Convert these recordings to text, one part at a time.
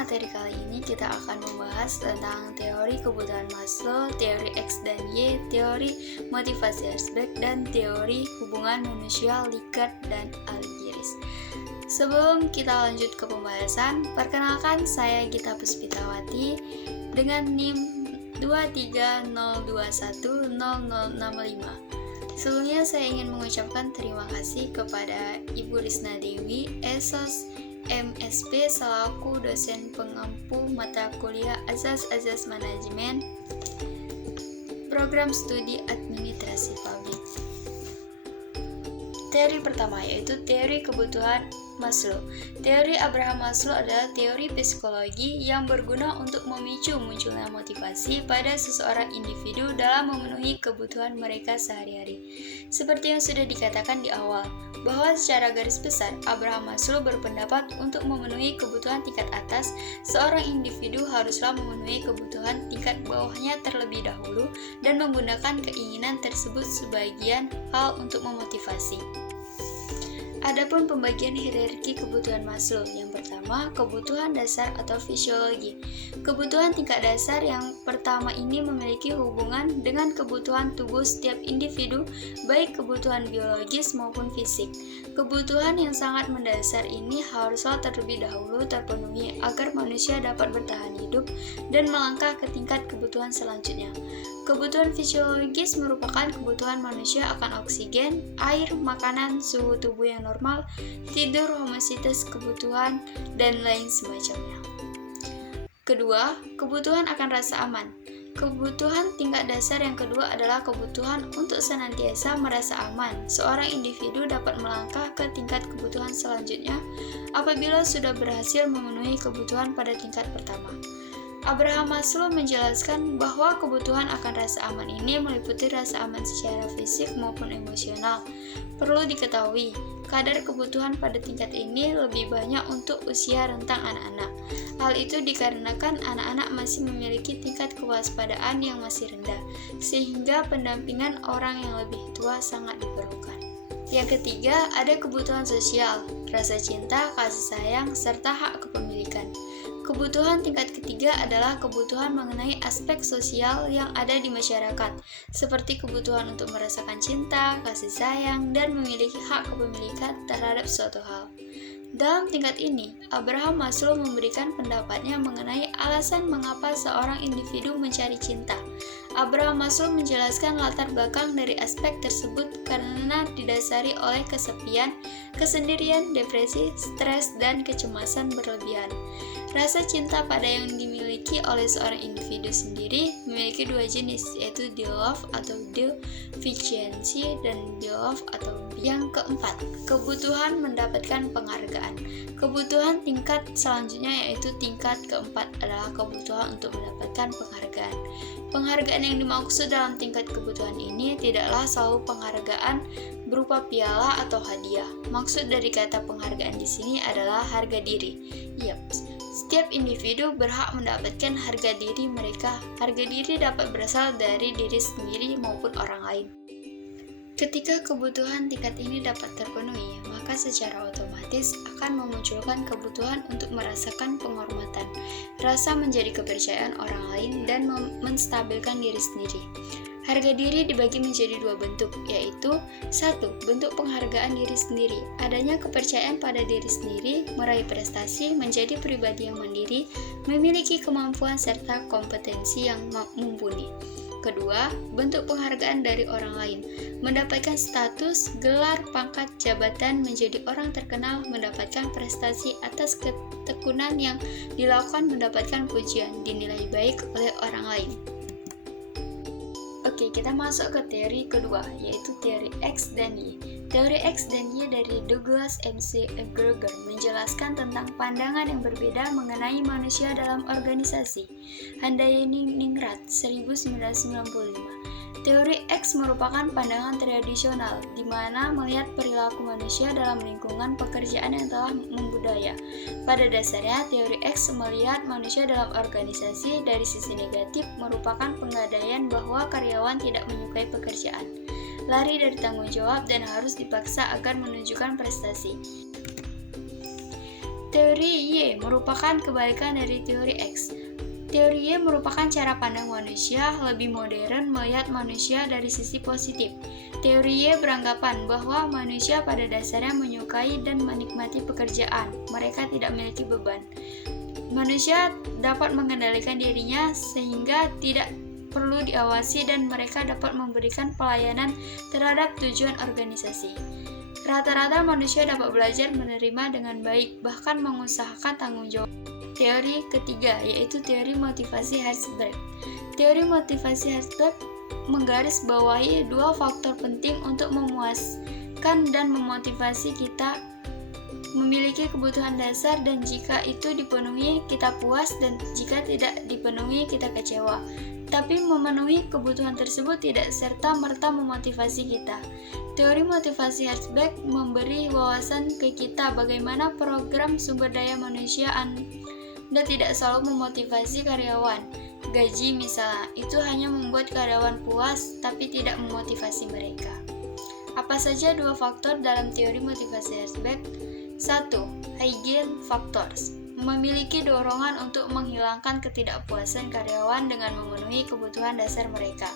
materi kali ini kita akan membahas tentang teori kebutuhan Maslow, teori X dan Y, teori motivasi Herzberg, dan teori hubungan manusia Likert dan Algiris. Sebelum kita lanjut ke pembahasan, perkenalkan saya Gita Puspitawati dengan NIM 230210065. Sebelumnya saya ingin mengucapkan terima kasih kepada Ibu Risna Dewi, Esos MSP selaku dosen pengampu mata kuliah Azas Manajemen Program Studi Administrasi Publik. Teori pertama yaitu teori kebutuhan Maslow. Teori Abraham Maslow adalah teori psikologi yang berguna untuk memicu munculnya motivasi pada seseorang individu dalam memenuhi kebutuhan mereka sehari-hari. Seperti yang sudah dikatakan di awal, bahwa secara garis besar Abraham Maslow berpendapat untuk memenuhi kebutuhan tingkat atas, seorang individu haruslah memenuhi kebutuhan tingkat bawahnya terlebih dahulu dan menggunakan keinginan tersebut sebagian hal untuk memotivasi. Adapun pembagian hierarki kebutuhan Maslow, yang pertama, kebutuhan dasar atau fisiologi. Kebutuhan tingkat dasar yang pertama ini memiliki hubungan dengan kebutuhan tubuh setiap individu, baik kebutuhan biologis maupun fisik. Kebutuhan yang sangat mendasar ini haruslah terlebih dahulu terpenuhi agar manusia dapat bertahan hidup dan melangkah ke tingkat kebutuhan selanjutnya. Kebutuhan fisiologis merupakan kebutuhan manusia akan oksigen, air, makanan, suhu tubuh yang normal, tidur, homeostatis kebutuhan, dan lain semacamnya. Kedua, kebutuhan akan rasa aman. Kebutuhan tingkat dasar yang kedua adalah kebutuhan untuk senantiasa merasa aman. Seorang individu dapat melangkah ke tingkat kebutuhan selanjutnya apabila sudah berhasil memenuhi kebutuhan pada tingkat pertama. Abraham Maslow menjelaskan bahwa kebutuhan akan rasa aman ini meliputi rasa aman secara fisik maupun emosional. Perlu diketahui, kadar kebutuhan pada tingkat ini lebih banyak untuk usia rentang anak-anak. Hal itu dikarenakan anak-anak masih memiliki tingkat kewaspadaan yang masih rendah, sehingga pendampingan orang yang lebih tua sangat diperlukan. Yang ketiga, ada kebutuhan sosial, rasa cinta, kasih sayang, serta hak kepemilikan. Kebutuhan tingkat ketiga adalah kebutuhan mengenai aspek sosial yang ada di masyarakat, seperti kebutuhan untuk merasakan cinta, kasih sayang, dan memiliki hak kepemilikan terhadap suatu hal. Dalam tingkat ini, Abraham Maslow memberikan pendapatnya mengenai alasan mengapa seorang individu mencari cinta. Abraham Maslow menjelaskan latar belakang dari aspek tersebut karena didasari oleh kesepian, kesendirian, depresi, stres, dan kecemasan berlebihan. Rasa cinta pada yang dimiliki oleh seorang individu sendiri memiliki dua jenis, yaitu de-love atau deficiency dan de-love atau yang keempat, kebutuhan mendapatkan penghargaan. Kebutuhan tingkat selanjutnya yaitu tingkat keempat adalah kebutuhan untuk mendapatkan penghargaan. Penghargaan yang dimaksud dalam tingkat kebutuhan ini tidaklah selalu penghargaan berupa piala atau hadiah. Maksud dari kata penghargaan di sini adalah harga diri. Setiap individu berhak mendapatkan harga diri mereka. Harga diri dapat berasal dari diri sendiri maupun orang lain. Ketika kebutuhan tingkat ini dapat terpenuhi, maka secara otomatis akan memunculkan kebutuhan untuk merasakan penghormatan, rasa menjadi kepercayaan orang lain, dan menstabilkan diri sendiri. Harga diri dibagi menjadi dua bentuk, yaitu 1. Bentuk penghargaan diri sendiri. Adanya kepercayaan pada diri sendiri, meraih prestasi, menjadi pribadi yang mandiri, memiliki kemampuan serta kompetensi yang mumpuni. Kedua, bentuk penghargaan dari orang lain. Mendapatkan status, gelar, pangkat, jabatan, menjadi orang terkenal, mendapatkan prestasi atas ketekunan yang dilakukan, mendapatkan pujian, dinilai baik oleh orang lain. Oke, kita masuk ke teori kedua, yaitu teori X dan Y. Teori X dan Y dari Douglas MC Gregor menjelaskan tentang pandangan yang berbeda mengenai manusia dalam organisasi. Handayani Ningrat, 1995. Teori X merupakan pandangan tradisional, di mana melihat perilaku manusia dalam lingkungan pekerjaan yang telah membudaya. Pada dasarnya, teori X melihat manusia dalam organisasi dari sisi negatif merupakan penggadaian bahwa karyawan tidak menyukai pekerjaan, lari dari tanggung jawab, dan harus dipaksa agar menunjukkan prestasi. Teori Y merupakan kebalikan dari teori X. Teori Y merupakan cara pandang manusia lebih modern melihat manusia dari sisi positif. Teori Y beranggapan bahwa manusia pada dasarnya menyukai dan menikmati pekerjaan. Mereka tidak memiliki beban. Manusia dapat mengendalikan dirinya sehingga tidak perlu diawasi dan mereka dapat memberikan pelayanan terhadap tujuan organisasi. Rata-rata manusia dapat belajar menerima dengan baik, bahkan mengusahakan tanggung jawab. Teori ketiga yaitu teori motivasi Herzberg. Teori motivasi Herzberg menggarisbawahi dua faktor penting untuk memuaskan dan memotivasi kita memiliki kebutuhan dasar, dan jika itu dipenuhi kita puas dan jika tidak dipenuhi kita kecewa. Tapi memenuhi kebutuhan tersebut tidak serta-merta memotivasi kita. Teori motivasi Herzberg memberi wawasan ke kita bagaimana program sumber daya manusia Anda tidak selalu memotivasi karyawan. Gaji misalnya, itu hanya membuat karyawan puas tapi tidak memotivasi mereka. Apa saja dua faktor dalam teori motivasi Herzberg? 1. Hygiene factors. Memiliki dorongan untuk menghilangkan ketidakpuasan karyawan dengan memenuhi kebutuhan dasar mereka.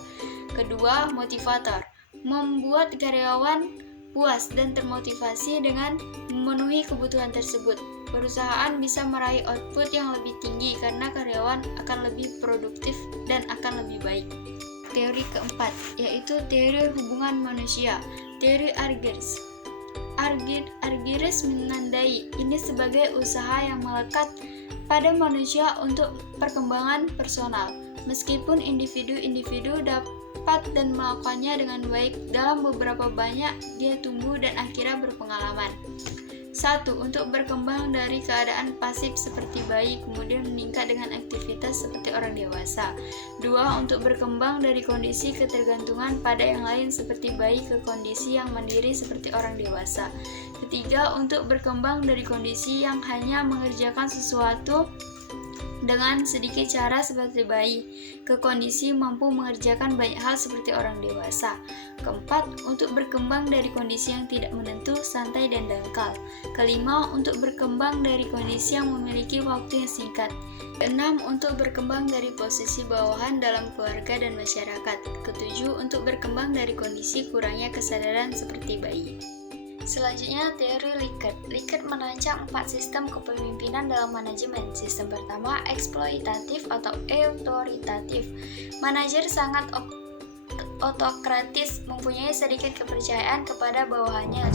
Kedua, motivator. Membuat karyawan puas dan termotivasi dengan memenuhi kebutuhan tersebut. Perusahaan bisa meraih output yang lebih tinggi karena karyawan akan lebih produktif dan akan lebih baik. Teori keempat, yaitu teori hubungan manusia, teori Argyris. Argyris menandai ini sebagai usaha yang melekat pada manusia untuk perkembangan personal. Meskipun individu-individu dapat dan melakukannya dengan baik, dalam beberapa banyak dia tumbuh dan akhirnya berpengalaman. 1. Untuk berkembang dari keadaan pasif seperti bayi, kemudian meningkat dengan aktivitas seperti orang dewasa. 2. Untuk berkembang dari kondisi ketergantungan pada yang lain seperti bayi ke kondisi yang mandiri seperti orang dewasa. 3. Untuk berkembang dari kondisi yang hanya mengerjakan sesuatu dengan sedikit cara seperti bayi ke kondisi mampu mengerjakan banyak hal seperti orang dewasa. 4. Untuk berkembang dari kondisi yang tidak menentu, santai dan dangkal. 5. Untuk berkembang dari kondisi yang memiliki waktu yang singkat. 6. Untuk berkembang dari posisi bawahan dalam keluarga dan masyarakat. 7. Untuk berkembang dari kondisi kurangnya kesadaran seperti bayi. Selanjutnya, teori Likert. Likert merancang 4 sistem kepemimpinan dalam manajemen. Sistem pertama, eksploitatif atau autoritatif. Manajer sangat otokratis, mempunyai sedikit kepercayaan kepada bawahannya,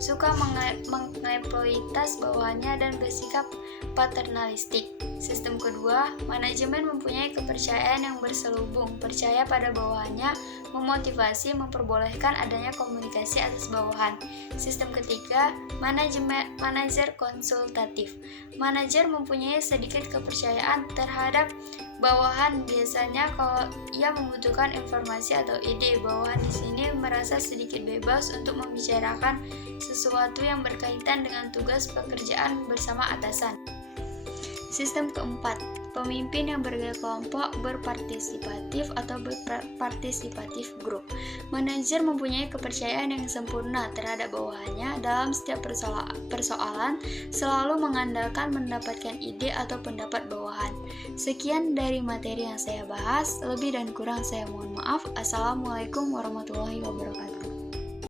suka mengeksploitas bawahannya dan bersikap paternalistik. Sistem kedua, manajemen mempunyai kepercayaan yang berselubung, percaya pada bawahannya, memotivasi, memperbolehkan adanya komunikasi atas bawahan. Sistem ketiga, manajer konsultatif. Manajer mempunyai sedikit kepercayaan terhadap bawahan, biasanya kalau ia membutuhkan informasi atau ide. Bawahan di sini merasa sedikit bebas untuk membicarakan sesuatu yang berkaitan dengan tugas pekerjaan bersama atasan. Sistem keempat, pemimpin yang berkelompok berpartisipatif atau berpartisipatif grup. Manajer mempunyai kepercayaan yang sempurna terhadap bawahannya dalam setiap persoalan, selalu mengandalkan mendapatkan ide atau pendapat bawahan. Sekian dari materi yang saya bahas, lebih dan kurang saya mohon maaf. Assalamualaikum warahmatullahi wabarakatuh.